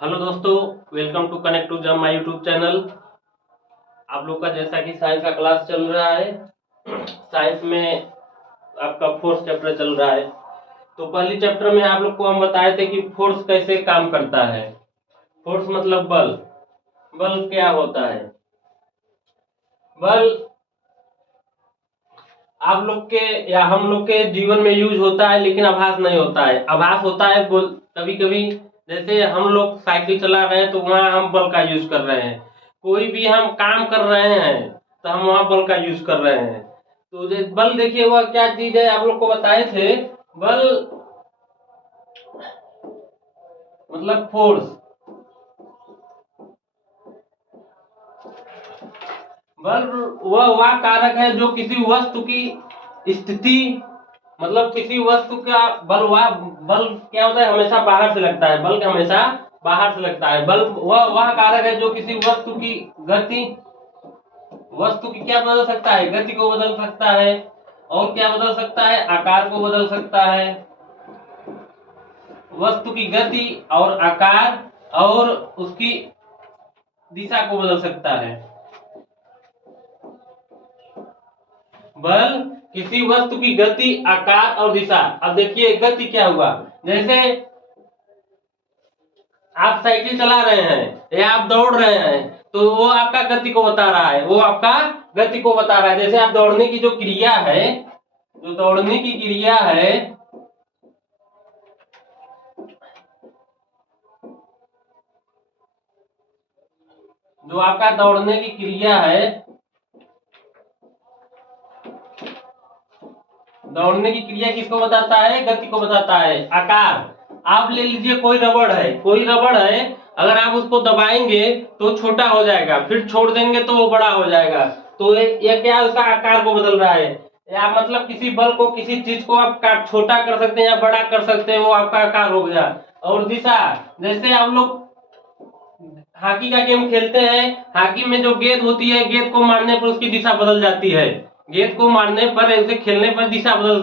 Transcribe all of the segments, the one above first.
Hello दोस्तों, welcome to connect to जम my YouTube channel. आप लोग का जैसा कि साइंस का क्लास चल रहा है, साइंस में आपका फोर्स चैप्टर चल रहा है। तो पहली चैप्टर में आप लोग को हम बताए थे कि फोर्स कैसे काम करता है। फोर्स मतलब बल। बल क्या होता है? बल आप लोग के या हम लोग के जीवन में यूज होता है, लेकिन आभास नहीं होता है। आभास होता है कभी कभी, जैसे हम लोग साइकिल चला रहे हैं तो वहां हम बल का यूज कर रहे हैं। कोई भी हम काम कर रहे हैं तो हम वहां बल का यूज कर रहे हैं। तो बल देखिए वह क्या चीज है, आप लोग को बताए थे। बल मतलब फोर्स। बल वह कारक है जो किसी वस्तु की स्थिति, मतलब किसी वस्तु का बल क्या होता है, हमेशा बाहर से लगता है। बल हमेशा बाहर से लगता है। बल वह कारक है जो किसी वस्तु की गति, वस्तु की क्या बदल सकता है, गति को बदल सकता है। और क्या बदल सकता है, आकार को बदल सकता है। वस्तु की गति और आकार और उसकी दिशा को बदल सकता है। बल किसी वस्तु की गति, आकार और दिशा। अब देखिए गति क्या हुआ, जैसे आप साइकिल चला रहे हैं या आप दौड़ रहे हैं तो वो आपका गति को बता रहा है, वो आपका गति को बता रहा है। जैसे आप दौड़ने की जो क्रिया है, जो दौड़ने की क्रिया है, जो आपका दौड़ने की क्रिया है, दौड़ने की क्रिया किसको बताता है, गति को बताता है। आकार, आप ले लीजिए कोई रबड़ है, कोई रबड़ है, अगर आप उसको दबाएंगे तो छोटा हो जाएगा, फिर छोड़ देंगे तो वो बड़ा हो जाएगा। तो ये क्या है, उसका आकार को बदल रहा है। या मतलब किसी बल को, किसी चीज को आप छोटा कर सकते हैं या बड़ा कर सकते हैं, वो आपका आकार हो गया। और दिशा, जैसे आप लोग हॉकी का गेम खेलते हैं, हॉकी में जो गेंद होती है, गेंद को मारने पर उसकी दिशा बदल जाती है। गेंद को मारने पर, उसे खेलने पर दिशा बदल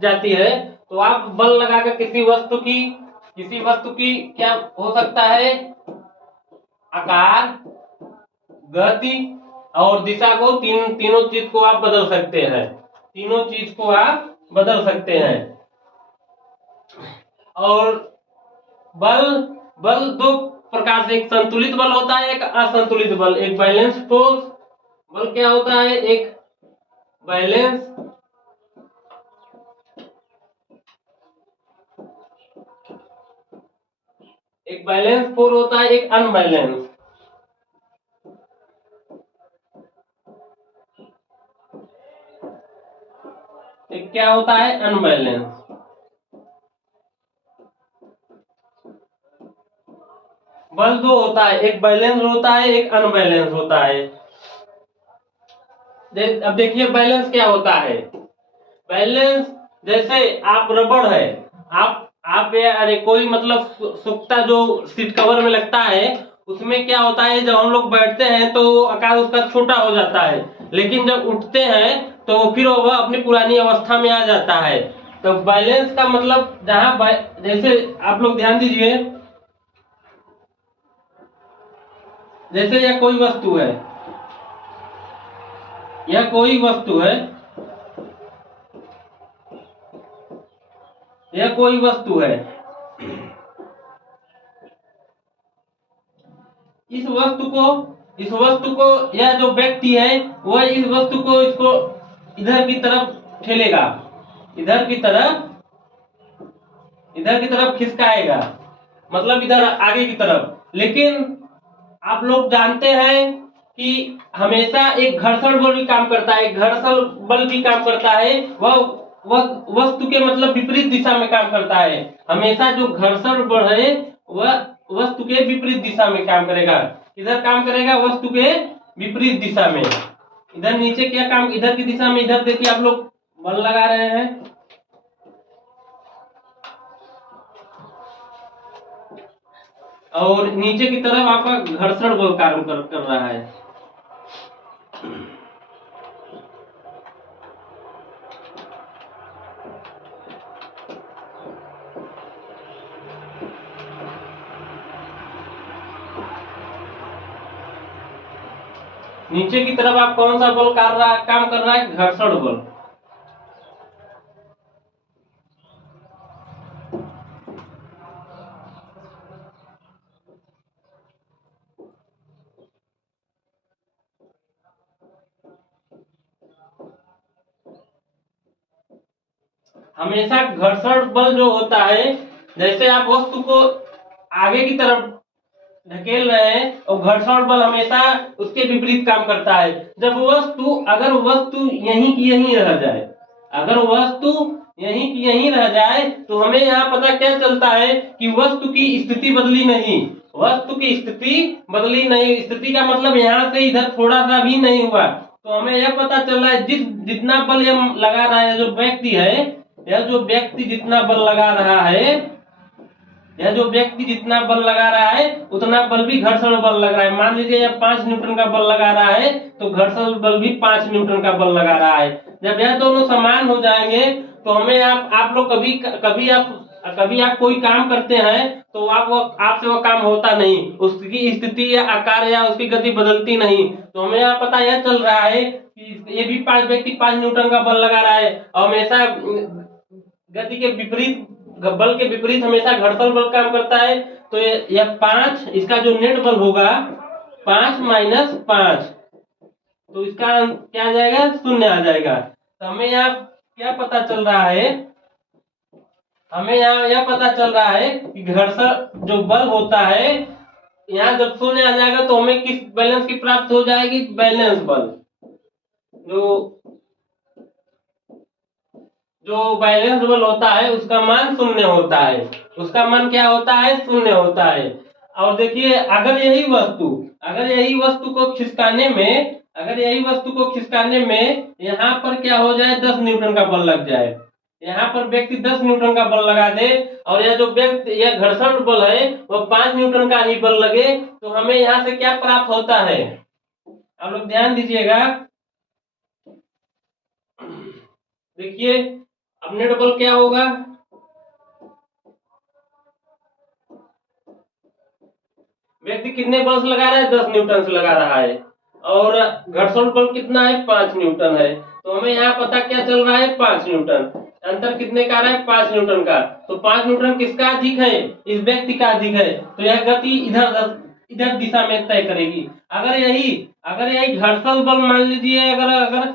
जाती है। तो आप बल लगाकर किसी वस्तु की क्या हो सकता है, आकार, गति और दिशा को, तीनों चीज को आप बदल सकते हैं। तीनों चीज को आप बदल सकते हैं। और बल बल दो प्रकार से, एक संतुलित बल होता है, एक असंतुलित बल। एक बैलेंस फोर्स बल क्या होता है, एक बैलेंस, एक बैलेंस फोर्स होता है, एक अनबैलेंस। एक क्या होता है, अनबैलेंस। बल दो होता है, एक बैलेंस होता है, एक अनबैलेंस होता है। अब देखिए बैलेंस क्या होता है। बैलेंस, जैसे आप रबड़ है, आप अरे कोई मतलब सूखता जो सीट कवर में लगता है, उसमें क्या होता है, जब हम लोग बैठते हैं तो आकार उसका छोटा हो जाता है, लेकिन जब उठते हैं तो फिर वह अपनी पुरानी अवस्था में आ जाता है। तो बैलेंस का मतलब जहां, जैसे आप लोग ध्यान दीजिए, जैसे यह कोई वस्तु है, यह कोई वस्तु है, यह कोई वस्तु है। इस वस्तु को यह जो व्यक्ति है, वह इस वस्तु को, इसको इधर की तरफ ठेलेगा, इधर की तरफ, इधर की तरफ खिसकाएगा, मतलब इधर आगे की तरफ। लेकिन आप लोग जानते हैं कि हमेशा एक घर्षण बल भी काम करता है, घर्षण बल भी काम करता है। वह वस्तु के मतलब विपरीत दिशा में काम करता है। हमेशा जो घर्षण बल है वह वस्तु के विपरीत दिशा में काम करेगा। इधर काम करेगा वस्तु के विपरीत दिशा में। इधर नीचे क्या काम, इधर की दिशा में, इधर देखिए आप लोग बल लगा रहे हैं, और नीचे की तरफ आपका घर्षण बल कार्य कर रहा है। नीचे की तरफ आप कौन सा बल काम कर रहा है? घर्षण बल। हमेशा घर्षण बल जो होता है, जैसे आप वस्तु को आगे की तरफ धकेल रहे हैं और घर्षण बल हमेशा उसके विपरीत काम करता है। जब वस्तु अगर वस्तु यहीं की यहीं रह जाए, अगर वस्तु यहीं की यहीं रह जाए तो हमें यहाँ पता क्या चलता है कि वस्तु की स्थिति बदली नहीं। वस्तु की स्थिति बदली नहीं, स्थिति का मतलब यहाँ से इधर थोड़ा सा भी नहीं हुआ। तो हमें यह पता चल रहा है जितना बल यह लगा रहा है जो व्यक्ति है, यह जो व्यक्ति जितना बल लगा रहा है, यह जो व्यक्ति जितना बल लगा रहा है उतना बल भी घर्षण बल लग रहा है। मान लीजिए यह 5 न्यूटन का बल लगा रहा है तो घर्षण बल भी 5 न्यूटन का बल लगा रहा है। जब यह दोनों समान हो जाएंगे तो हमें आप लोग कभी आप कोई काम करते हैं तो आपसे वो काम होता नहीं, उसकी स्थिति या आकार या उसकी गति बदलती नहीं। तो हमें यहाँ पता यह चल रहा है कि ये भी 5 व्यक्ति 5 न्यूटन का बल लगा रहा है और हमेशा गति के विपरीत, बल के विपरीत हमेशा घर्षण बल काम करता है। तो यह 5, इसका जो नेट बल होगा 5 माइनस 5, तो इसका क्या आ जाएगा? 0 आ जाएगा। तो हमें यहाँ क्या पता चल रहा है? हमें यहाँ यह पता चल रहा है कि घर्षण जो बल होता है, यहाँ जब 0 आ जाएगा तो हमें किस बैलेंस की प्राप्त हो जाएगी? बैलेंस बल। जो जो बैलेंस बल होता है उसका मान 0 होता है, उसका मान क्या होता है? 0 होता है। और देखिए अगर यही वस्तु को खिसकाने में, अगर यही वस्तु को खिसकाने में यहाँ पर क्या हो जाए? 10 न्यूटन का बल लग जाए, यहाँ पर व्यक्ति 10 न्यूटन का बल लगा दे और यह जो व्यक्ति यह घर्षण बल है वह 5 न्यूटन का ही बल लगे, तो हमें यहाँ से क्या प्राप्त होता है? आप लोग ध्यान दीजिएगा। देखिए अब नेट बल क्या होगा? व्यक्ति कितने बल से लगा रहा है? 10 न्यूटन से लगा रहा है और घर्षण बल कितना है? 5 न्यूटन है। तो हमें यहाँ पता क्या चल रहा है? 5 न्यूटन। अंतर कितने का आ रहा है? 5 न्यूटन का। तो 5 न्यूटन किसका अधिक है? इस व्यक्ति का अधिक है। तो यह गति इधर इधर दिशा में तय करेगी। अगर यही घर्षण बल मान लीजिए, अगर अगर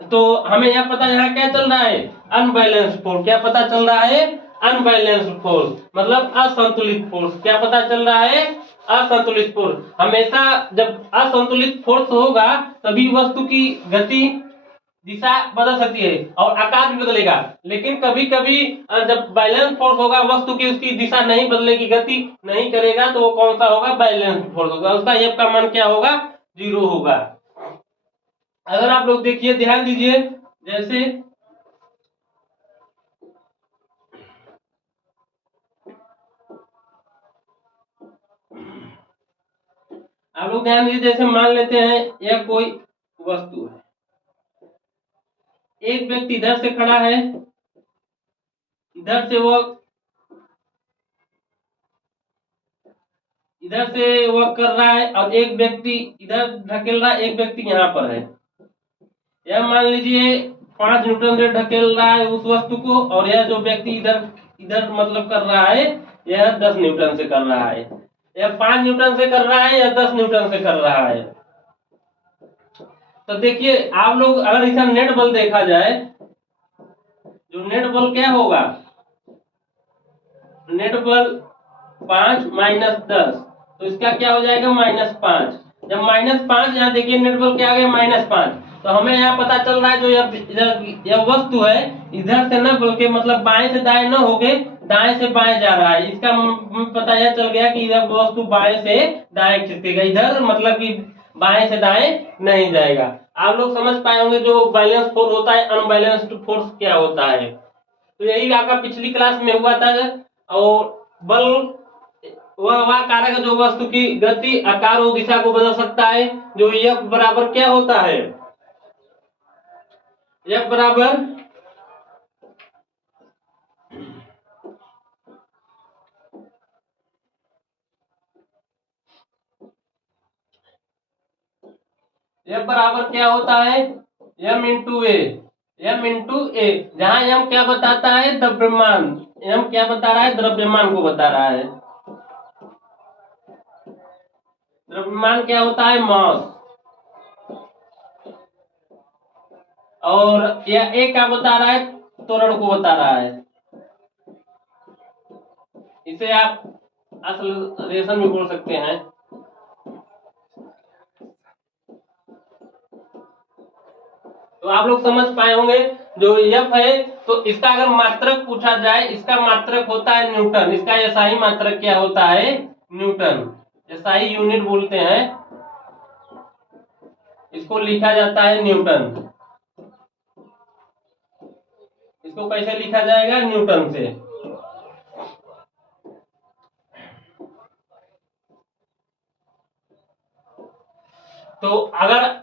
तो हमें यहाँ पता, यहाँ क्या चल रहा है? Unbalanced force. क्या पता चल रहा है? अनबैलेंस्ड फोर्स, मतलब असंतुलित फोर्स। क्या पता चल रहा है? असंतुलित फोर्स। हमेशा जब असंतुलित फोर्स होगा तभी वस्तु की गति दिशा बदल सकती है और आकार भी बदलेगा। लेकिन कभी कभी जब बैलेंस फोर्स होगा वस्तु की उसकी दिशा नहीं बदलेगी, गति नहीं करेगा, तो वो कौन सा होगा? बैलेंस फोर्स होगा। उसका एफ का मान क्या होगा? 0 होगा। अगर आप लोग देखिए, ध्यान दीजिए, जैसे आप लोग ध्यान दीजिए, जैसे मान लेते हैं यह कोई वस्तु है, एक व्यक्ति इधर से खड़ा है, इधर से वो कर रहा है और एक व्यक्ति इधर ढकेल रहा है, एक व्यक्ति यहाँ पर है। यह मान लीजिए 5 न्यूटन से ढकेल रहा है उस वस्तु को और यह जो व्यक्ति इधर इधर मतलब कर रहा है यह 10 न्यूटन से कर रहा है। यह 5 न्यूटन से कर रहा है या 10 न्यूटन से कर रहा है? तो देखिए आप लोग अगर इसका नेट बल देखा जाए, जो नेट बल क्या होगा? नेट बल 5 माइनस 10, तो इसका क्या हो जाएगा? -5। जब -5, यहाँ देखिए नेट बल क्या आ गया? -5। तो हमें यहाँ पता चल रहा है जो यह वस्तु है इधर से न बल्कि मतलब बाएं से दाएं न होके दाएं से बाएं जा रहा है। इसका पता यह चल गया कि यह वस्तु बाएं से दाएं खिसकेगा, इधर मतलब कि बाएं से दाएं नहीं जाएगा। आप लोग समझ पाए होंगे जो बैलेंस फोर्स होता है, अनबैलेंस्ड फोर्स क्या होता है। तो यही आपका पिछली क्लास में हुआ था। और बल वह कारक जो वस्तु की गति, आकार और दिशा को बदल सकता है। जो F बराबर क्या होता है? F बराबर F बराबर क्या होता है, m इंटू ए, m इंटू ए, जहां m क्या बताता है, द्रव्यमान, m क्या बता रहा है, द्रव्यमान को बता रहा है। द्रव्यमान क्या होता है, मास। और यह ए क्या बता रहा है, त्वरण को बता रहा है। इसे आप एक्सेलरेशन भी बोल सकते हैं। तो आप लोग समझ पाए होंगे, जो एफ है तो इसका अगर मात्रक पूछा जाए, इसका मात्रक होता है न्यूटन, इसका एसआई मात्रक क्या होता है, न्यूटन, एसआई यूनिट बोलते हैं, इसको लिखा जाता है न्यूटन। इसको कैसे लिखा जाएगा, न्यूटन से। तो अगर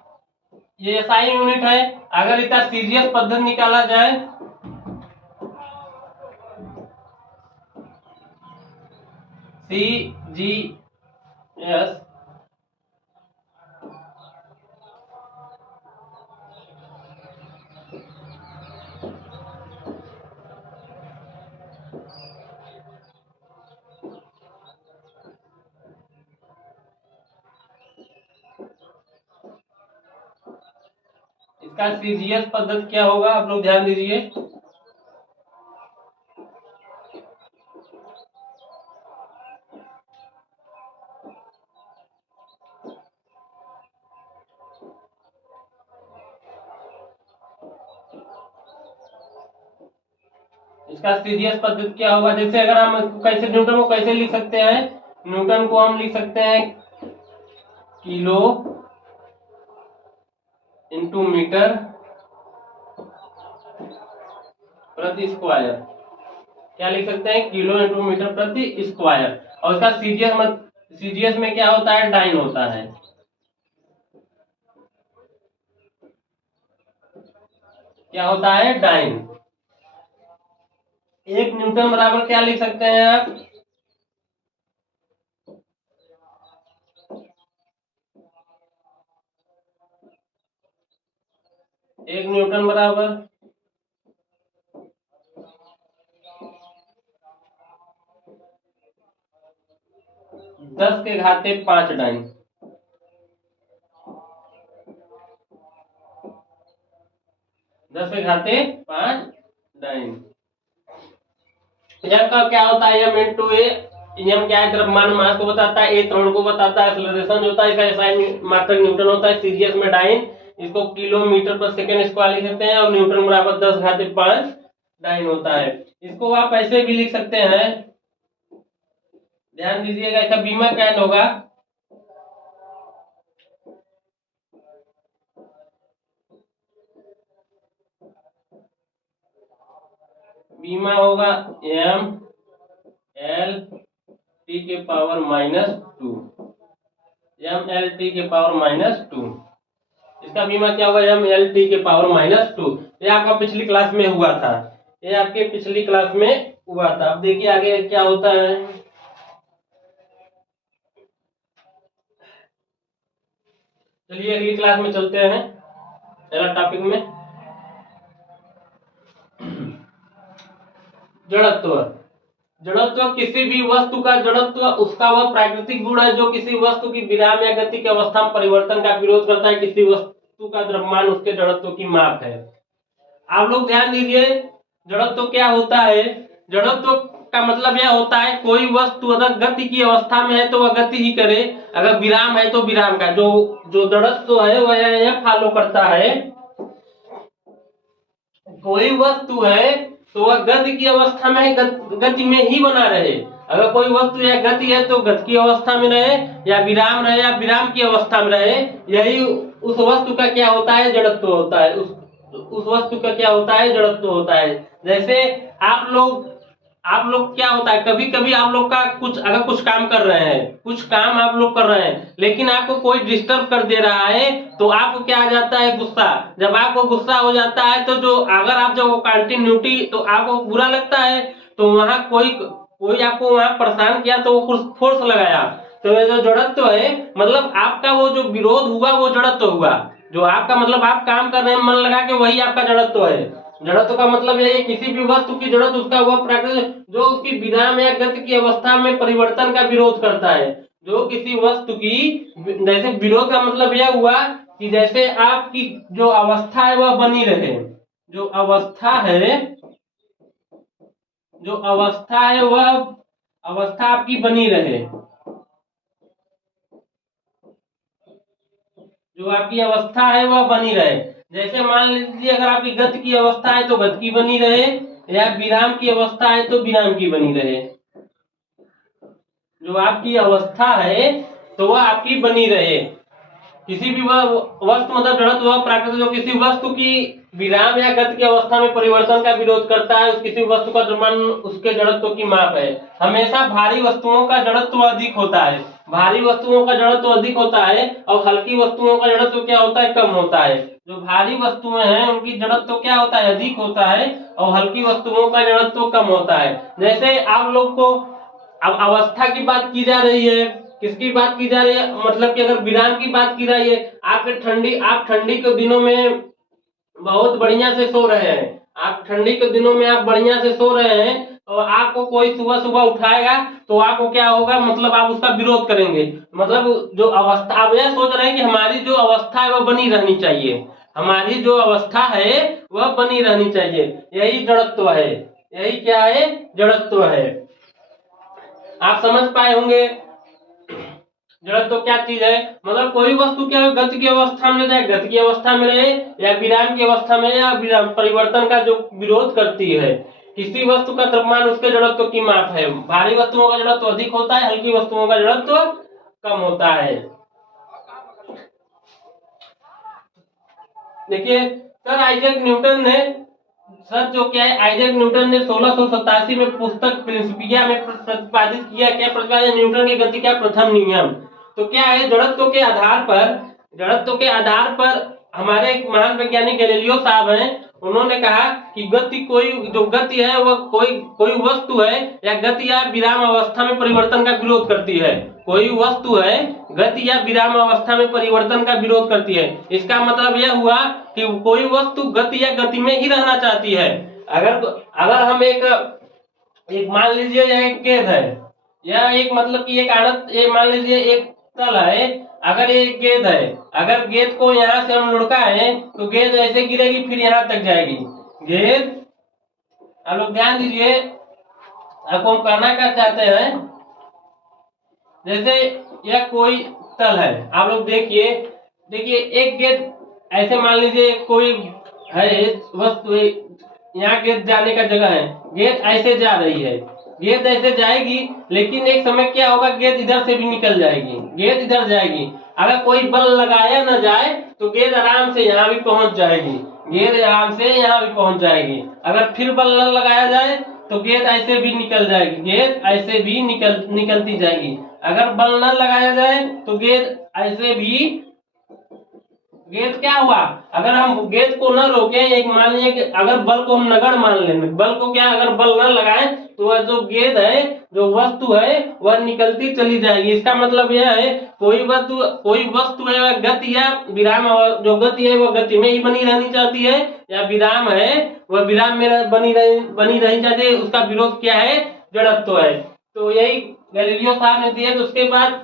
ये एसआई यूनिट है, अगर इसका सीजीएस पद्धति निकाला जाए, सीजीएस इसका सीजीएस पद्धति क्या होगा, आप लोग ध्यान दीजिए। इसका सीजीएस पद्धति क्या होगा, जैसे अगर हम इसको कैसे, न्यूटन को कैसे लिख सकते हैं, न्यूटन को हम लिख सकते हैं किलो इंटू मीटर प्रति स्क्वायर। क्या लिख सकते हैं, किलो इंटू मीटर प्रति स्क्वायर। और इसका सीजीएस में क्या होता है, डाइन होता है। क्या होता है, डाइन। एक न्यूटन बराबर क्या लिख सकते हैं आप, एक न्यूटन बराबर 10 के घाते 5 डाइन। 10 के घाते 5 डाइन। एम का क्या होता है, एम इंटू ए, एम क्या है, द्रव्यमान मास को बताता है, ए त्वरण को बताता है, एक्सेलरेशन जो होता है, इसका एसआई मात्रक न्यूटन होता है, सीजीएस में डाइन, इसको किलोमीटर पर सेकंड स्क्वायर लिख सकते हैं, और न्यूटन बराबर 10 घाते 5 डाइन होता है। इसको आप ऐसे भी लिख सकते हैं, ध्यान दीजिएगा, इसका बीमा क्या होगा, बीमा होगा एम एल टी के पावर -2, एम एल टी के पावर -2। इसका बीमा क्या होगा, एम एल टी के पावर -2। ये आपका पिछली क्लास में हुआ था, ये आपके पिछली क्लास में हुआ था। अब देखिए आगे क्या होता है। चलिए अगली क्लास में चलते हैं, अगला टॉपिक में। जड़त्व। जड़त्व किसी भी वस्तु का जड़त्व उसका वह प्राकृतिक गुण है जो किसी वस्तु की विराम या गति की अवस्था में परिवर्तन का विरोध करता है। किसी वस्तु का द्रव्यमान उसके जड़त्व की माप है। आप लोग ध्यान दीजिए, जड़त्व क्या होता है, जड़त्व का मतलब यह होता है कोई वस्तु अगर गति की अवस्था में है तो वह गति ही करे, अगर विराम है तो विराम का, जो जो जड़त्व है वह यह फॉलो करता है, कोई वस्तु है तो वह गति की अवस्था में गति में ही बना रहे, अगर कोई वस्तु या गति है तो गति की अवस्था में रहे, या विराम रहे या विराम की अवस्था में रहे, यही उस वस्तु का क्या होता है, जड़त्व होता है। उस वस्तु का क्या होता है, जड़त्व होता है। जैसे आप लोग क्या होता है, कभी कभी आप लोग का अगर कुछ काम कर रहे हैं, कुछ काम आप लोग कर रहे हैं, लेकिन आपको कोई डिस्टर्ब कर दे रहा है, तो आपको क्या आ जाता है, गुस्सा। जब आपको गुस्सा हो जाता है तो जो अगर आप जब कंटिन्यूटी, तो आपको बुरा लगता है, तो वहां कोई आपको वहां परेशान किया तो वो कुछ फोर्स लगाया, तो ये जो जड़त्व है, मतलब आपका वो जो विरोध हुआ वो जड़त्व हुआ। जो आपका मतलब आप काम कर रहे हैं मन लगा के, वही आपका जड़त्व है। जड़त्व का मतलब यही है किसी भी वस्तु की जड़त उसका वह प्राकृतिक जो उसकी विराम या गति की अवस्था में परिवर्तन का विरोध करता है। जो किसी वस्तु की जैसे विरोध का मतलब यह हुआ कि जैसे आपकी जो अवस्था है वह बनी रहे, जो अवस्था है, जो अवस्था है वह अवस्था आपकी बनी रहे, जो आपकी अवस्था है वह बनी रहे। जैसे मान लीजिए अगर आपकी गति की अवस्था है तो गति की बनी रहे, या विराम की अवस्था है तो विराम की बनी रहे। जो आपकी अवस्था है तो वह आपकी बनी रहे। किसी भी वस्तु मतलब जड़त्व वह प्राकृतिक जो किसी वस्तु की विराम या गति की अवस्था में परिवर्तन का विरोध करता है, उस किसी वस्तु का द्रव्यमान उसके जड़त्व की माप है। हमेशा भारी वस्तुओं का जड़त्व अधिक होता है, भारी वस्तुओं का जड़त्व अधिक होता है, और हल्की वस्तुओं का जड़त्व क्या होता है, कम होता है। जो भारी वस्तुएं हैं उनकी जड़त्व क्या होता है, अधिक होता है, और हल्की वस्तुओं का जड़त्व कम होता है। जैसे आप लोग को अब अवस्था की बात की जा रही है, किसकी बात की जा रही है, मतलब कि अगर विराम की बात की रही है, आप ठंडी के दिनों में बहुत बढ़िया से सो रहे हैं, आप ठंडी के दिनों में आप बढ़िया से सो रहे हैं, और आपको कोई सुबह सुबह उठाएगा तो आपको क्या होगा, मतलब आप उसका विरोध करेंगे। मतलब जो अवस्था आप यह सोच रहे हैं कि हमारी जो अवस्था है वह बनी रहनी चाहिए, हमारी जो अवस्था है वह बनी रहनी चाहिए, यही जड़त्व है, यही क्या है, जड़त्व है। आप समझ पाए होंगे जड़त्व तो क्या चीज है। मतलब कोई वस्तु क्या गति की अवस्था में रहे, गति की अवस्था में रहे, या विराम की अवस्था में, या विराम परिवर्तन का जो विरोध करती है। किसी वस्तु का द्रव्यमान उसके जड़त्व की माप है। भारी वस्तुओं का जड़त्व अधिक होता है, हल्की वस्तुओं का जड़त्व कम होता है। देखिए सर आइजैक न्यूटन ने सर जो क्या है, आइजैक न्यूटन ने 1687 में पुस्तक प्रिंसिपिया में प्रतिपादित किया, क्या प्रतिपादित, न्यूटन की गति का प्रथम नियम। तो क्या है, जड़त्व के आधार पर, जड़त्व के आधार पर हमारे एक महान वैज्ञानिक गैलीलियो साहब हैं, उन्होंने कहा कि गति कोई जो गति है वह कोई कोई वस्तु है या गति या विराम अवस्था में परिवर्तन का विरोध करती है। कोई वस्तु है गति या विराम अवस्था में परिवर्तन का विरोध करती है। इसका मतलब यह हुआ कि कोई वस्तु गति या गति में ही रहना चाहती है। अगर अगर हम एक मान लीजिए यह एक गेंद है, यह एक मतलब कि एक आनत, ये मान लीजिए एक तल है, अगर ये एक गेंद है, अगर गेंद को यहाँ से हम लुढ़काएं तो गेंद ऐसे गिरेगी फिर यहाँ तक जाएगी। गेंद, आप लोग ध्यान दीजिए, आपको हम कहना क्या चाहते हैं, जैसे यह कोई तल है, आप लोग देखिए, देखिए एक गेंद ऐसे मान लीजिए कोई है वस्तु, यहाँ गेंद जाने का जगह है, गेंद ऐसे जा रही है, गेंद ऐसे जाएगी, लेकिन एक समय क्या होगा, गेंद इधर से भी निकल जाएगी, गेंद इधर जाएगी। अगर कोई बल लगाया न जाए तो गेंद आराम से यहाँ भी पहुंच जाएगी, गेंद आराम से यहाँ भी पहुंच जाएगी। अगर फिर बल न लगाया जाए तो गेंद ऐसे भी निकल जाएगी, गेंद ऐसे भी निकलती जाएगी। अगर बल न लगाया जाए तो गेंद ऐसे भी, गेंद क्या हुआ, अगर हम गेंद को न रोके, एक मान लीजिए कि अगर बल को हम नगण्य मान लें, बल को क्या अगर बल न लगाए तो वह जो गेंद है, जो वस्तु है वह निकलती चली जाएगी। इसका मतलब यह है कोई वस्तु है गति या विराम, जो गति है वह गति में ही बनी रहनी चाहती है, या विराम है वह विराम में बनी रहनी चाहती है। उसका विरोध क्या है, जड़त्व है। तो यही गैलीलियो साहब ने दिए। तो उसके बाद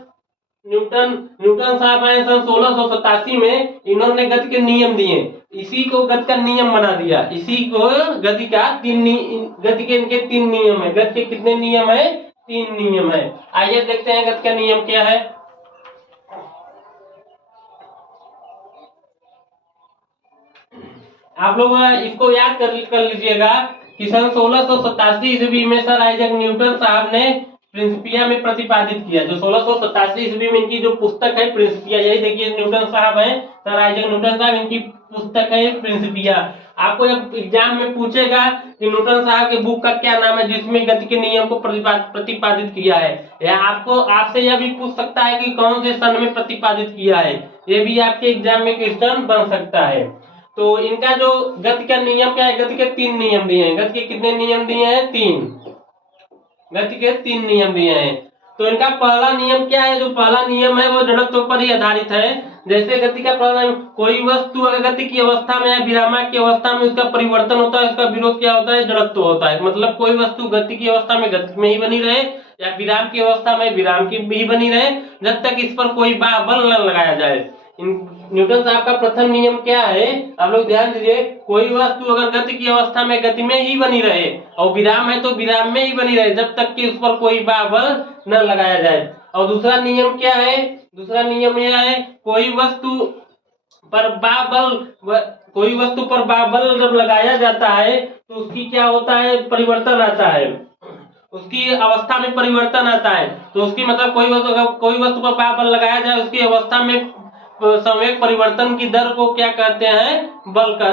न्यूटन साहब आए सन 1687 में, इन्होंने गति के नियम दिए, इसी को गति का नियम बना दिया, इसी को गति का गति के इनके 3 नियम है। गति के कितने नियम है, 3 नियम है। आइए देखते हैं गति का नियम क्या है। आप लोग इसको याद कर लीजिएगा कि सन 1687 ईस्वी में सर आइजैक न्यूटन साहब ने प्रिंसिपिया में प्रतिपादित किया। जो 1687 ईस्वी में इनकी जो पुस्तक है प्रिंसिपिया, यही देखिए न्यूटन साहब हैं, सर आइजैक न्यूटन साहब, इनकी पुस्तक है प्रिंसिपिया। आपको जब एग्जाम में पूछेगा कि न्यूटन साहब के बुक का क्या नाम है जिसमें गति के नियम को प्रतिपादित किया है, या आपको आपसे यह भी पूछ सकता है कि कौन से सन में प्रतिपादित किया है, ये भी आपके एग्जाम में क्वेश्चन बन सकता है। तो इनका जो गति का नियम क्या है, गति के 3 नियम दिए हैं। गति के कितने नियम दिए हैं, 3। गति के 3 नियम दिए हैं। तो इनका पहला नियम क्या है, जो पहला नियम है वो जड़त्व पर ही आधारित है। जैसे गति का पहला नियम, कोई वस्तु अगर गति की अवस्था में या विरामांक की अवस्था में उसका परिवर्तन होता है, उसका विरोध क्या होता है, जड़त्व होता है। मतलब कोई वस्तु गति की अवस्था में गति में ही बनी रहे या विराम की अवस्था में विराम की भी बनी रहे, जब तक इस पर कोई बल न लगाया जाए। न्यूटन साहब का प्रथम नियम क्या है, आप लोग ध्यान दीजिए, कोई वस्तु अगर गति की अवस्था में गति में ही बनी रहे और विराम है तो विराम में ही बनी रहे, जब तक कि उस पर कोई बल न लगाया जाए। और दूसरा नियम क्या है, दूसरा नियम यह है, कोई वस्तु पर बल जब लगाया जाता है तो उसकी क्या होता है, परिवर्तन आता है, उसकी अवस्था में परिवर्तन आता है। तो उसकी मतलब कोई वस्तु पर बल लगाया जाए, उसकी अवस्था में संवेग परिवर्तन की दर को क्या कहते हैं, बल का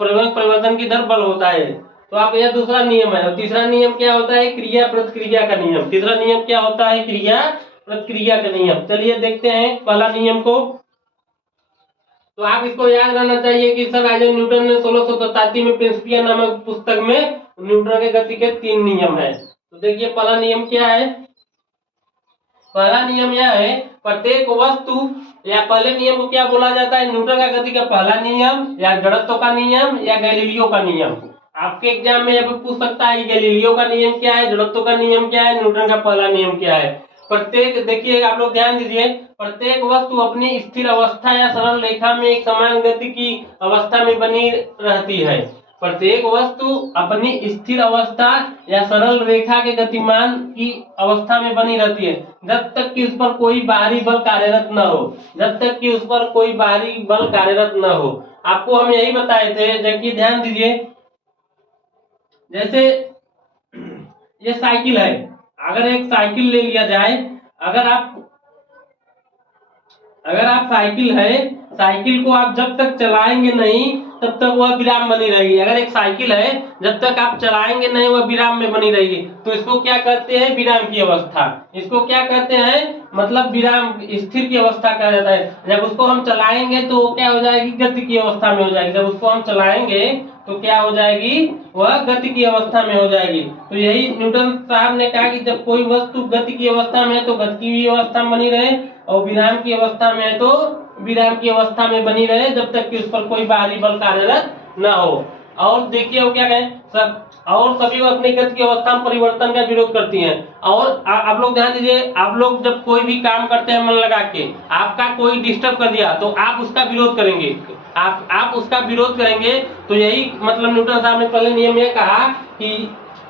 परिवर्तन की दर बल होता है। तो आप यह दूसरा नियम है। और तीसरा नियम क्या होता है, क्रिया प्रतिक्रिया का नियम। तीसरा नियम क्या होता है, क्रिया प्रतिक्रिया का नियम। चलिए देखते हैं पहला नियम को। तो आप इसको याद रहना चाहिए कि सर आइजैक न्यूटन ने 1687 में प्रिंसिपिया नामक पुस्तक में न्यूटन के गति के 3 नियम है। तो देखिए पहला नियम क्या है, पहला नियम यह है, प्रत्येक वस्तु या पहले नियम को क्या बोला जाता है, न्यूटन का गति का पहला नियम या जड़त्व का नियम या गैलीलियो का नियम। आपके एग्जाम में यह पूछ सकता है कि गैलीलियो का नियम क्या है, जड़त्व का नियम क्या है, न्यूटन का पहला नियम क्या है। प्रत्येक, देखिए आप लोग ध्यान दीजिए, प्रत्येक वस्तु अपनी स्थिर अवस्था या सरल रेखा में एक समान गति की अवस्था में बनी रहती है। प्रत्येक वस्तु अपनी स्थिर अवस्था या सरल रेखा के गतिमान की अवस्था में बनी रहती है, जब तक कि उस पर कोई बाहरी बल कार्यरत न हो, जब तक कि उस पर कोई बाहरी बल कार्यरत न हो। आपको हम यही बताए थे, जबकि ध्यान दीजिए, जैसे ये साइकिल है, अगर एक साइकिल ले लिया जाए, अगर आप साइकिल है, साइकिल को आप जब तक चलाएंगे नहीं तब तक वह विराम बनी रहेगी। अगर एक साइकिल है, जब तक आप चलाएंगे नहीं वह विराम में बनी रहेगी। तो इसको क्या कहते हैं, विराम की अवस्था। इसको क्या कहते हैं, मतलब विराम, स्थिर की अवस्था कहा जाता है। जब उसको हम चलाएंगे तो क्या हो जाएगी, गति की अवस्था में हो जाएगी। जब उसको हम चलाएंगे तो क्या हो जाएगी, वह गति की अवस्था में हो जाएगी। तो यही न्यूटन साहब ने कहा कि जब कोई वस्तु गति की अवस्था में है तो गति की अवस्था में बनी रहे, और विराम की अवस्था में है तो विराम की अवस्था में बनी रहे, जब तक कि उस पर कोई बाहरी बल कार्यरत न हो। और देखिए वो क्या कहें, सब और सभी अपनी गति की अवस्था में परिवर्तन का विरोध करती हैं। और आप लोग ध्यान दीजिए, आप लोग जब कोई भी काम करते हैं मन लगा के, आपका कोई डिस्टर्ब कर दिया तो आप उसका विरोध करेंगे, आप उसका विरोध करेंगे। तो यही मतलब न्यूटन साहब ने पहले नियम ये कहा कि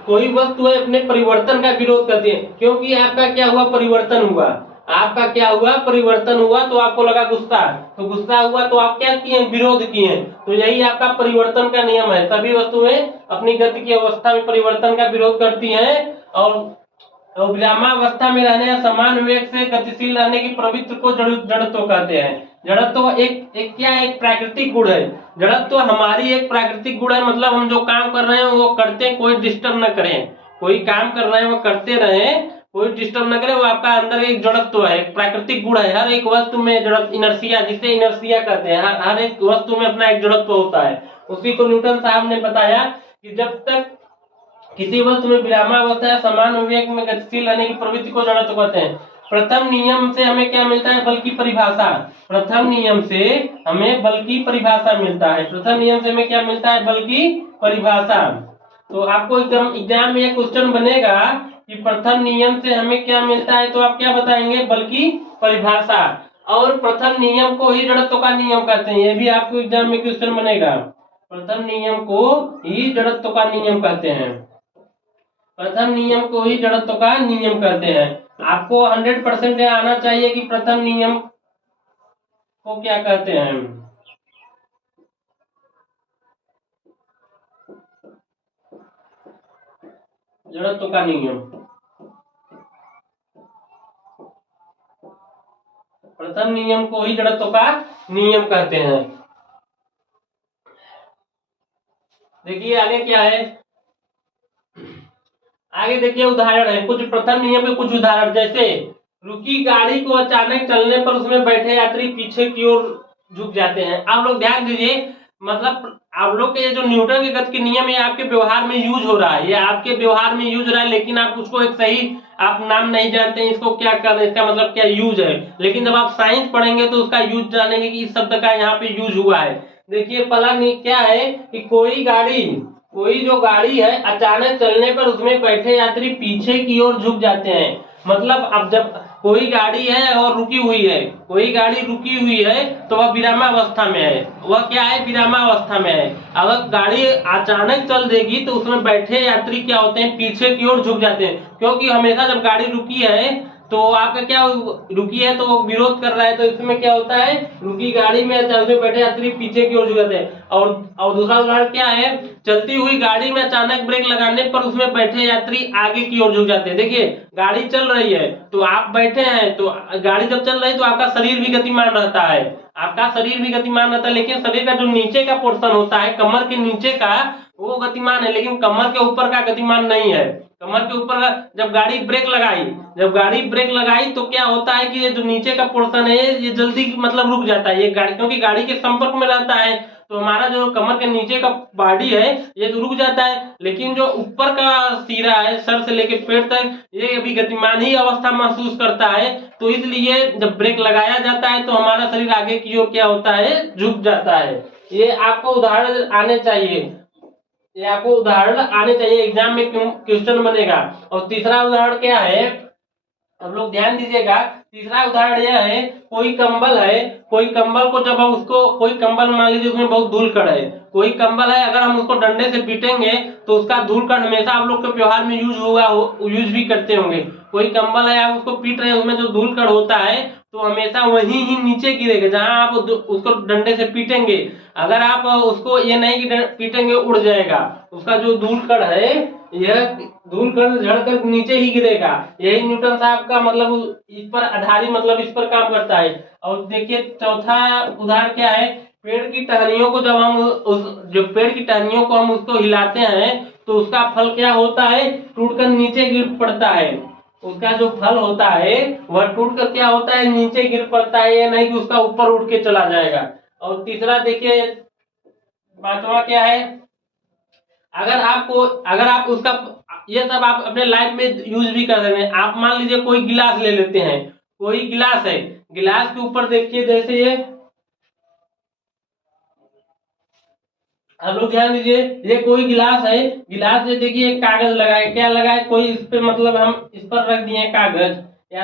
कोई वस्तु है अपने परिवर्तन का विरोध करती है, क्योंकि आपका क्या हुआ, परिवर्तन हुआ, आपका क्या हुआ, परिवर्तन हुआ, तो आपको लगा गुस्सा, तो गुस्सा हुआ तो आप क्या किए, विरोध किए। तो यही आपका परिवर्तन का नियम है। सभी वस्तुएं अपनी गति की अवस्था में परिवर्तन का विरोध करती हैं, और विरामावस्था में रहने या समान वेग से गतिशील रहने की प्रवृत्ति को जड़त्व कहते हैं। जड़त्व एक क्या है, एक प्राकृतिक गुण है। जड़त्व हमारी एक प्राकृतिक गुण है, मतलब हम जो काम कर रहे हैं वो करते हैं, कोई डिस्टर्ब न करें, कोई काम कर रहे हैं वो करते रहें, कोई डिस्टर्ब न करे, वो आपका अंदर एक जड़त्व है, एक प्राकृतिक गुण है। हर एक वस्तु में जड़त्व, इनर्शिया, जिसे इनर्शिया कहते हैं, हर एक वस्तु में अपना एक जड़त्व होता है। उसी को न्यूटन साहब ने बताया कि जब तक किसी वस्तु में विरामावस्था या समान वेग में गतिशील रहने की प्रवृत्ति को जड़त्व कहते हैं। प्रथम नियम से हमें क्या मिलता है, बल की परिभाषा। प्रथम नियम से हमें बल की परिभाषा मिलता है। प्रथम नियम से हमें क्या मिलता है, बल की परिभाषा। तो आपको एकदम एग्जाम में क्वेश्चन बनेगा कि प्रथम नियम से हमें क्या मिलता है, तो आप क्या बताएंगे, बल की परिभाषा। और प्रथम नियम को ही जड़त्व का नियम कहते हैं, ये भी आपको एग्जाम में क्वेश्चन बनेगा। प्रथम नियम को ही जड़त्व का नियम कहते हैं, प्रथम नियम को ही जड़त्व का नियम कहते हैं। आपको 100% आना चाहिए कि प्रथम नियम को क्या कहते हैं, जड़त्व का नियम। प्रथम नियम को ही जड़त्व का नियम कहते हैं। देखिए आगे क्या है, आगे देखिए उदाहरण है कुछ प्रथम नियम के कुछ उदाहरण, जैसे रुकी गाड़ी को अचानक चलने पर उसमें बैठे यात्री पीछे की ओर झुक जाते हैं। आप लोग ध्यान दीजिए, मतलब आप लोग के ये जो न्यूटन के गति के नियम है आपके व्यवहार में यूज हो रहा है, ये आपके व्यवहार में यूज हो रहा है, लेकिन आप उसको एक सही आप नाम नहीं जानते हैं इसको क्या कर रहे हैं, इसका मतलब क्या यूज है, लेकिन जब आप साइंस पढ़ेंगे तो उसका यूज जानेंगे कि इस शब्द का यहाँ पे यूज हुआ है। देखिए पहला क्या है कि कोई जो गाड़ी है अचानक चलने पर उसमें बैठे यात्री पीछे की ओर झुक जाते हैं। मतलब अब जब कोई गाड़ी है और कोई गाड़ी रुकी हुई है तो वह विरामावस्था में है, वह क्या है, विरामावस्था में है। अगर गाड़ी अचानक चल देगी तो उसमें बैठे यात्री क्या होते हैं, पीछे की ओर झुक जाते हैं, क्योंकि हमेशा जब गाड़ी रुकी है तो आपका क्या, रुकी है तो वो विरोध कर रहा है, तो इसमें क्या होता है, रुकी गाड़ी में उसमें बैठे यात्री पीछे की ओर झुक जाते हैं। और दूसरा उदाहरण क्या है, चलती हुई गाड़ी में अचानक ब्रेक लगाने पर उसमें बैठे यात्री आगे की ओर झुक जाते हैं। देखिए गाड़ी चल रही है तो आप बैठे हैं, तो गाड़ी जब चल रही है तो आपका शरीर भी गतिमान रहता है, लेकिन शरीर का जो नीचे का पोर्शन होता है, कमर के नीचे का, वो गतिमान है, लेकिन कमर के ऊपर का गतिमान नहीं है। कमर के ऊपर का जब गाड़ी ब्रेक लगाई तो क्या होता है कि ये जो नीचे का पोर्शन है ये जल्दी मतलब रुक जाता है, ये गाड़ी क्योंकि गाड़ी के संपर्क में रहता है, तो हमारा जो कमर के नीचे का बॉडी है ये तो रुक जाता है, लेकिन जो ऊपर का सिरा है सर से लेके पेट तक ये अभी गतिमान ही अवस्था महसूस करता है। तो इसलिए जब ब्रेक लगाया जाता है तो हमारा शरीर आगे की ओर क्या होता है, झुक जाता है। ये आपको उदाहरण आने चाहिए, एग्जाम में क्वेश्चन बनेगा। और तीसरा उदाहरण क्या है, अब लोग ध्यान दीजिएगा, तीसरा उदाहरण यह है, कोई कंबल को जब हम उसको, कोई कंबल मान लीजिए उसमें बहुत धूलकण है, कोई कंबल है अगर हम उसको डंडे से पीटेंगे तो उसका धूलकण हमेशा आप लोग के व्यवहार में यूज भी करते होंगे। कोई कंबल है आप उसको पीट रहे हैं, उसमें जो धूलकण होता है तो हमेशा वहीं ही नीचे गिरेगा जहां आप उसको डंडे से पीटेंगे। अगर आप उसको ये नहीं कि पीटेंगे उड़ जाएगा, उसका जो धूलकण है यह धूलकण झड़कर नीचे ही गिरेगा। यही न्यूटन साहब का मतलब इस पर आधारित, मतलब इस पर काम करता है। और देखिए चौथा उदाहरण क्या है, पेड़ की टहनियों को जब हम पेड़ की टहनियों को हम उसको हिलाते हैं तो उसका फल क्या होता है, टूटकर नीचे गिर पड़ता है। उसका जो फल होता है वह टूटकर क्या होता है, नीचे गिर पड़ता है, या नहीं कि उसका ऊपर उठ के चला जाएगा। और तीसरा देखिए, पांचवा क्या है, अगर आप उसका, ये सब आप अपने लाइफ में यूज भी कर सकते हैं। आप मान लीजिए कोई गिलास ले लेते हैं, कोई गिलास है, गिलास के ऊपर देखिए जैसे ये, आप लोग ध्यान दीजिए, ये कोई गिलास है, गिलास से देखिए एक कागज लगाए, क्या लगाए, कोई इस पे मतलब हम इस पर रख दिए कागज, या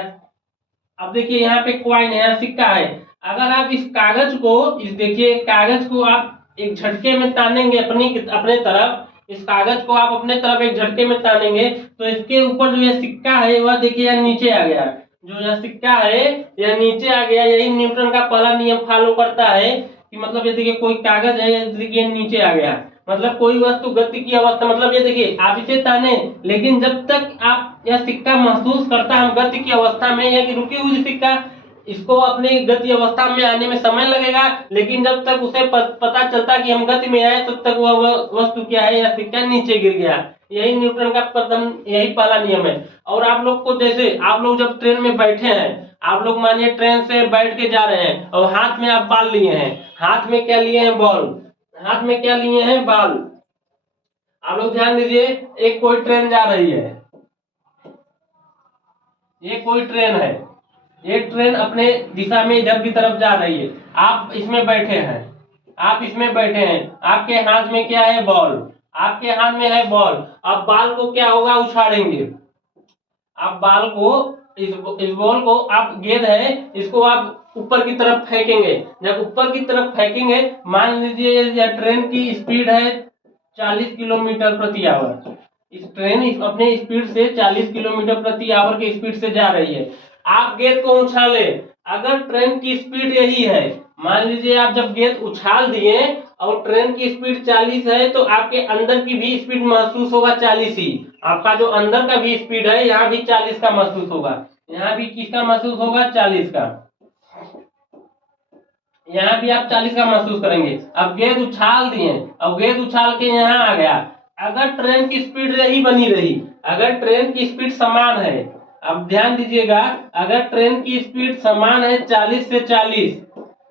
अब देखिए यहाँ पे कॉइन है, सिक्का है। अगर आप इस कागज को, इस देखिए कागज को आप एक झटके में तानेंगे अपने तरफ, इस कागज को आप अपने तरफ एक झटके में तानेंगे तो इसके ऊपर जो ये सिक्का है वह देखिए यह नीचे आ गया, जो यह सिक्का है यह नीचे आ गया। यही न्यूटन का पहला नियम फॉलो करता है कि मतलब ये देखिए कोई कागज है, देखिए नीचे आ गया, मतलब कोई वस्तु गति की अवस्था, मतलब ये देखिए आप इसे ताने, लेकिन जब तक आप यह सिक्का महसूस करता है हम गति की अवस्था में, है कि रुकी हुई सिक्का, इसको अपनी गति अवस्था में आने में समय लगेगा, लेकिन जब तक उसे पता चलता कि हम गति में आए तब तक वह वस्तु क्या है, यह सिक्का नीचे गिर गया। यही न्यूटन का यही पहला नियम है। और आप लोग को, जैसे आप लोग जब ट्रेन में बैठे हैं, आप लोग मानिए ट्रेन से बैठ के जा रहे हैं और हाथ में आप बाल लिए हैं, हाथ में क्या लिए हैं, बॉल, हाथ में क्या लिए हैं, बाल। आप लोग ध्यान दीजिए, एक कोई ट्रेन जा रही है, ये कोई ट्रेन है, ये ट्रेन अपने दिशा में इधर की तरफ जा रही है, आप इसमें बैठे हैं, आपके हाथ में क्या है, बॉल, आपके हाथ में है बॉल। अब बाल को क्या होगा, उछाड़ेंगे, आप बाल को, इस बॉल को, आप गेंद है इसको आप ऊपर की तरफ फेंकेंगे। जब ऊपर की तरफ फेंकेंगे, मान लीजिए यह ट्रेन की स्पीड है 40 किलोमीटर प्रति आवर, इस ट्रेन अपने स्पीड से 40 किलोमीटर प्रति आवर की स्पीड से जा रही है। आप गेंद को उछाले, अगर ट्रेन की स्पीड यही है, मान लीजिए आप जब गेंद उछाल दिए और ट्रेन की स्पीड 40 है तो आपके अंदर की भी स्पीड महसूस होगा 40 ही, आपका जो अंदर का भी स्पीड है यहाँ भी 40 का महसूस होगा, यहाँ भी किसका महसूस होगा, 40 का, यहाँ भी आप 40 का महसूस करेंगे। अब गेंद उछाल दिए, अब गेंद उछाल के यहाँ आ गया, अगर ट्रेन की स्पीड यही बनी रही, अगर ट्रेन की स्पीड समान है, अब ध्यान दीजिएगा, अगर ट्रेन की स्पीड समान है 40 से 40,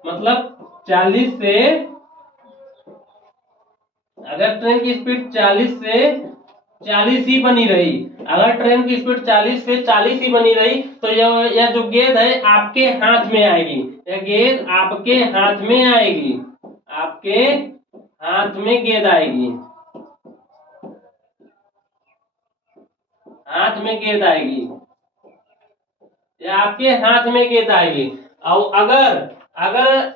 मतलब 40 से, अगर ट्रेन की स्पीड 40 से 40 ही बनी रही। अगर ट्रेन की स्पीड 40 से 40 ही बनी रही तो यह जो गेंद है आपके हाथ में आएगी। यह गेंद आपके हाथ में आएगी। आपके हाथ में गेंद आएगी। हाथ में गेंद आएगी। यह आपके हाथ में गेंद आएगी। और अगर अगर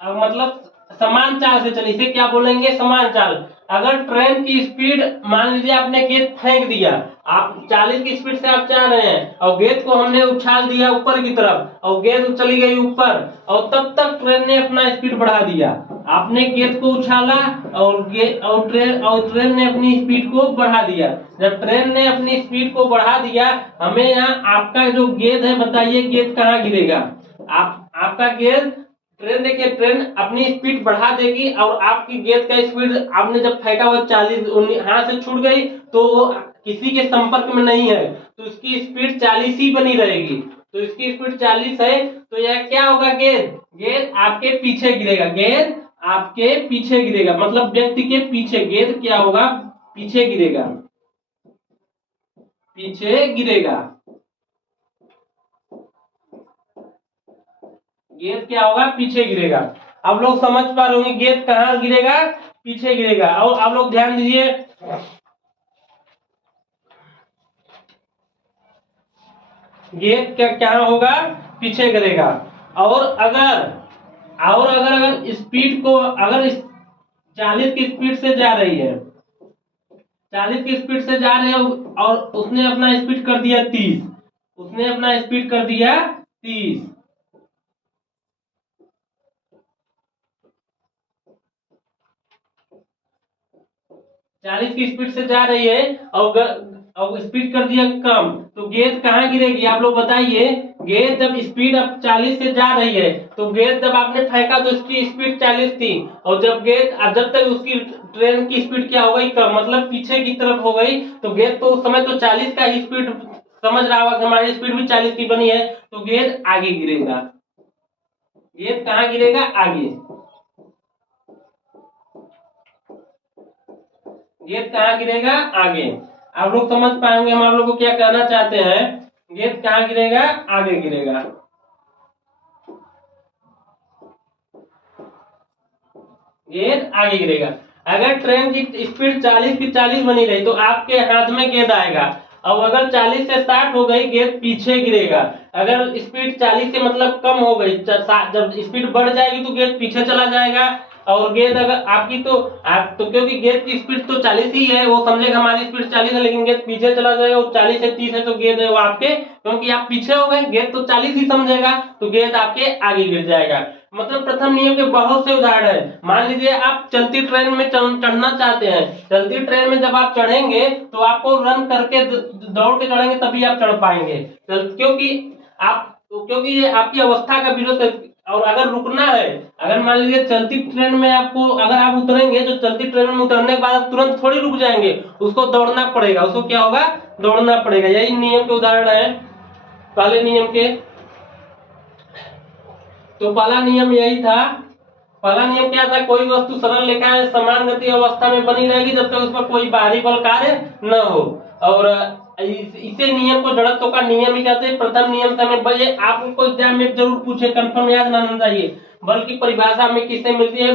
मतलब समान चाल से चले, इसे क्या बोलेंगे, समान चाल। अगर ट्रेन की स्पीड, मान लीजिए आपने गेंद फेंक दिया, आप 40 की स्पीड से आप जा रहे हैं और गेंद को हमने उछाल दिया ऊपर की तरफ और गेंद चली गई ऊपर, और तब तक ट्रेन ने अपना स्पीड बढ़ा दिया। आपने गेंद को उछाला और ट्रेन ने अपनी स्पीड को बढ़ा दिया। जब ट्रेन ने अपनी स्पीड को बढ़ा दिया, हमें यहाँ आपका जो गेंद है, बताइए गेंद कहाँ गिरेगा। आपका गेंद, ट्रेन देखिए, ट्रेन अपनी स्पीड बढ़ा देगी और आपकी गेंद का स्पीड आपने जब फेंका वो 40 हाथ से छूट गई तो वो किसी के संपर्क में नहीं है, तो इसकी स्पीड 40 ही बनी रहेगी। तो इसकी स्पीड 40 है, तो यह क्या होगा, गेंद गेंद आपके पीछे गिरेगा। गेंद आपके पीछे गिरेगा, मतलब व्यक्ति के पीछे गेंद क्या होगा, पीछे गिरेगा। पीछे गिरेगा। गेंद क्या होगा, पीछे गिरेगा। आप लोग समझ पा रहे होंगे गेंद कहाँ गिरेगा, पीछे गिरेगा। और आप लोग ध्यान दीजिए, गेंद क्या क्या होगा, पीछे गिरेगा। और अगर स्पीड को, अगर 40 की स्पीड से जा रही है, 40 की स्पीड से जा रहे हो और उसने अपना स्पीड कर दिया 30, उसने अपना स्पीड कर दिया 30, 40 की स्पीड से जा रही है और स्पीड कर दिया कम, तो गेंद कहाँ गिरेगी, आप लोग बताइए। गेंद जब स्पीड अब 40 से जा रही है, तो गेंद जब आपने फेंका तो इसकी स्पीड 40 थी, और जब गेंद, अब जब तक उसकी ट्रेन की स्पीड क्या हो गई, कम, मतलब पीछे की तरफ हो गई, तो गेंद तो उस समय तो 40 का ही स्पीड समझ रहा होगा कि हमारी स्पीड भी 40 की बनी है, तो गेंद आगे गिरेगा। गेंद कहाँ गिरेगा, आगे। गेंद कहाँ गिरेगा, आगे। आप लोग समझ पाएंगे हम आप लोग को क्या कहना चाहते हैं। गेंद कहाँ गिरेगा, आगे गिरेगा। गेंद आगे गिरेगा। अगर ट्रेन की स्पीड 40 की 40 बनी रही तो आपके हाथ में गेंद आएगा, और अगर 40 से 60 हो गई, गेंद पीछे गिरेगा। अगर स्पीड 40 से मतलब कम हो गई, जब स्पीड बढ़ जाएगी तो गेंद पीछे चला जाएगा। और गेंद अगर आपकी तो आप तो, क्योंकि गेंद की स्पीड तो 40 ही है, वो समझेगा हमारी स्पीड 40 है, लेकिन गेंद पीछे चला जाएगा। और 40 से 30 है तो गेंद है वो आपके, क्योंकि आप पीछे हो गए, गेंद तो 40 ही समझेगा, तो गेंद आपके आगे गिर जाएगा। मतलब प्रथम नियम के बहुत से उदाहरण है। मान लीजिए आप चलती ट्रेन में चढ़ना चाहते हैं, चलती ट्रेन में जब आप चढ़ेंगे तो आपको रन करके दौड़ के चढ़ेंगे तभी आप चढ़ पाएंगे, क्योंकि क्योंकि ये आपकी अवस्था का विरोध है। और अगर रुकना है, अगर मान लीजिए चलती ट्रेन में आपको, अगर आप उतरेंगे तो चलती ट्रेन में उतरने के बाद आप तुरंत थोड़ी रुक जाएंगे, उसको दौड़ना पड़ेगा, उसको क्या होगा, दौड़ना पड़ेगा। यही नियम के उदाहरण है पहले नियम के। तो पहला नियम यही था। पहला नियम क्या था, कोई वस्तु सरल रेखा है समान गति अवस्था में बनी रहेगी जब तक उस पर कोई बाहरी बल कार्य न हो। और इसे नियम को जड़त्व का नियम ही कहते हैं। प्रथम नियम से हमें ये आपको एग्जाम में जरूर पूछे, कंफर्म याद ना चाहिए, बल्कि परिभाषा में किससे मिलती है,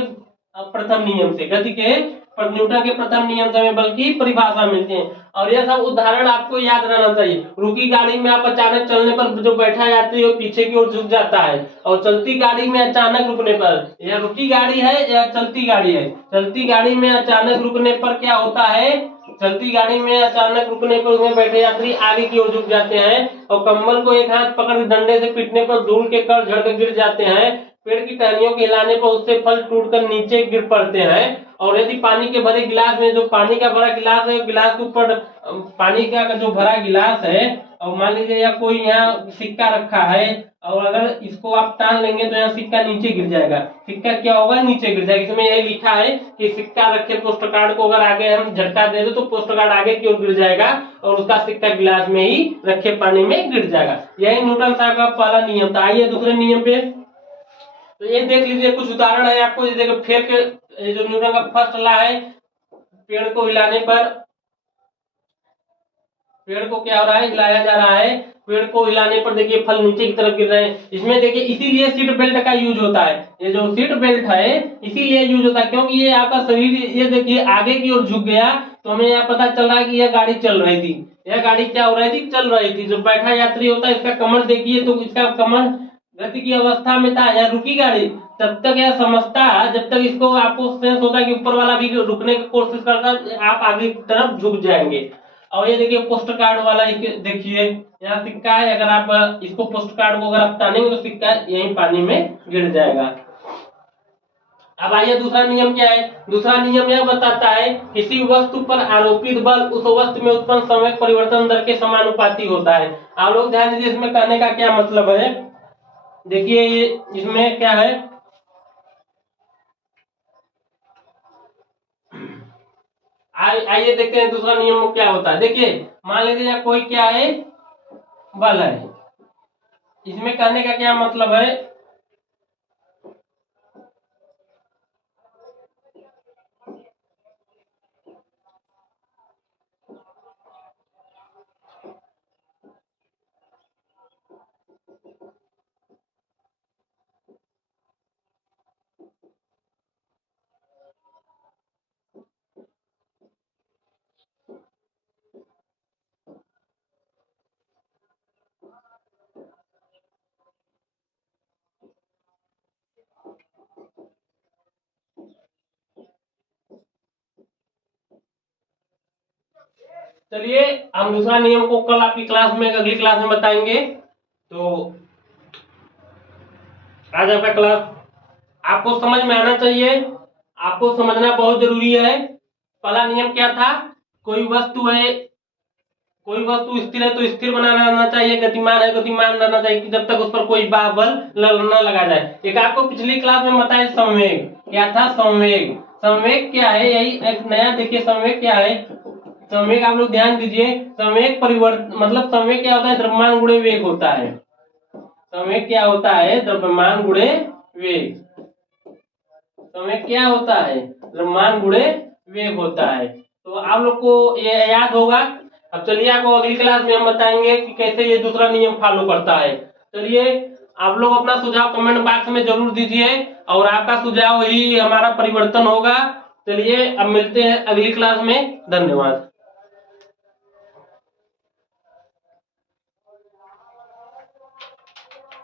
प्रथम नियम से, गति के न्यूटन के प्रथम नियम से हमें बल्कि परिभाषा मिलती है। और यह सब उदाहरण आपको याद रहना चाहिए। रुकी गाड़ी में आप अचानक चलने पर जो बैठा यात्री है वो पीछे की ओर झुक जाता है, और चलती गाड़ी में अचानक रुकने पर, यह रुकी गाड़ी है या चलती गाड़ी है, चलती गाड़ी में अचानक रुकने पर क्या होता है, चलती गाड़ी में अचानक रुकने पर उसमें बैठे यात्री आगे की ओर झुक जाते हैं, और कंबल को एक हाथ पकड़ डंडे से पीटने पर धूल के कण झड़ कर गिर जाते हैं। पेड़ की टहनियों के हिलाने पर उससे फल टूटकर नीचे गिर पड़ते हैं। और यदि पानी के भरे गिलास में, जो पानी का भरा गिलास है, गिलास के ऊपर पानी का जो भरा गिलास है, और मान लीजिए या कोई यहाँ सिक्का रखा है, और अगर इसको आप टान लेंगे तो यहाँ सिक्का नीचे गिर जाएगा। सिक्का क्या होगा, नीचे गिर जाएगा। इसमें यही लिखा है कि सिक्का रखे पोस्ट कार्ड को अगर आगे हम झटका दे दो तो पोस्ट कार्ड आगे की ओर गिर जाएगा, और उसका सिक्का गिलास में ही रखे पानी में गिर जाएगा। यही न्यूटन साहब का पहला नियम था। आइए दूसरे नियम पे। तो ये देख लीजिए, कुछ उदाहरण है आपको। ये देखो, फेर के जो न्यूटन का फर्स्ट लॉ है, पेड़ को हिलाने पर पेड़ को क्या हो रहा है, हिलाया जा रहा है। पेड़ को हिलाने पर देखिए फल नीचे की तरफ गिर रहे हैं। इसमें देखिए इसीलिए सीट बेल्ट का यूज होता है। ये जो सीट बेल्ट है इसीलिए यूज होता है, क्योंकि ये आपका शरीर ये देखिए आगे की ओर झुक गया तो हमें यहाँ पता चल रहा है कि यह गाड़ी चल रही थी। यह गाड़ी क्या हो रही थी, चल रही थी। जो बैठा यात्री होता है इसका कमर देखिए, तो इसका कमर गति की अवस्था में था, यह रुकी गाड़ी। तब तक यह समझता, जब तक इसको आपको सेंस होता है कि ऊपर वाला भी रुकने की कोशिश करता है, आप आगे की तरफ झुक जाएंगे। और ये देखिए पोस्ट कार्ड वाला देखिए, यहाँ सिक्का है। अगर आप इसको पोस्ट कार्ड को अगर आप तानेंगे तो सिक्का यहीं पानी में गिर जाएगा। अब आइए दूसरा नियम क्या है। दूसरा नियम यह बताता है किसी वस्तु पर आरोपित बल उस वस्तु में उत्पन्न संवेग परिवर्तन दर के समानुपाती होता है। आप लोग ध्यान दीजिए, इसमें कहने का क्या मतलब है। देखिए ये इसमें क्या है, आइए देखते हैं दूसरा नियम क्या होता है। देखिए मान लीजिए कोई क्या है, बल है। इसमें कहने का क्या मतलब है, चलिए हम दूसरा नियम को कल आपकी क्लास में, अगली क्लास में बताएंगे। तो आज आपका क्लास आपको समझ में आना चाहिए, आपको समझना बहुत जरूरी है। पहला नियम क्या था, कोई वस्तु है, कोई वस्तु स्थिर है तो स्थिर बना रहना चाहिए, गतिमान है गतिमान रहना चाहिए, कि जब तक उस पर कोई बल न लगा जाए। एक आपको पिछली क्लास में बताया संवेग, क्या था संवेग। संवेग क्या है, यही एक नया देखिए संवेग क्या है। संवेग आप लोग ध्यान दीजिए, संवेग परिवर्तन मतलब संवेग क्या होता है, द्रव्यमान गुणे वेग होता है। संवेग क्या होता है, द्रव्यमान गुणे वेग। संवेग क्या होता है, द्रव्यमान गुणे वेग होता है। तो आप लोग को ये याद होगा। अब चलिए आपको अगली क्लास में हम बताएंगे कि कैसे ये दूसरा नियम फॉलो करता है। चलिए आप लोग अपना सुझाव कमेंट बॉक्स में जरूर दीजिए, और आपका सुझाव ही हमारा परिवर्तन होगा। चलिए अब मिलते हैं अगली क्लास में, धन्यवाद।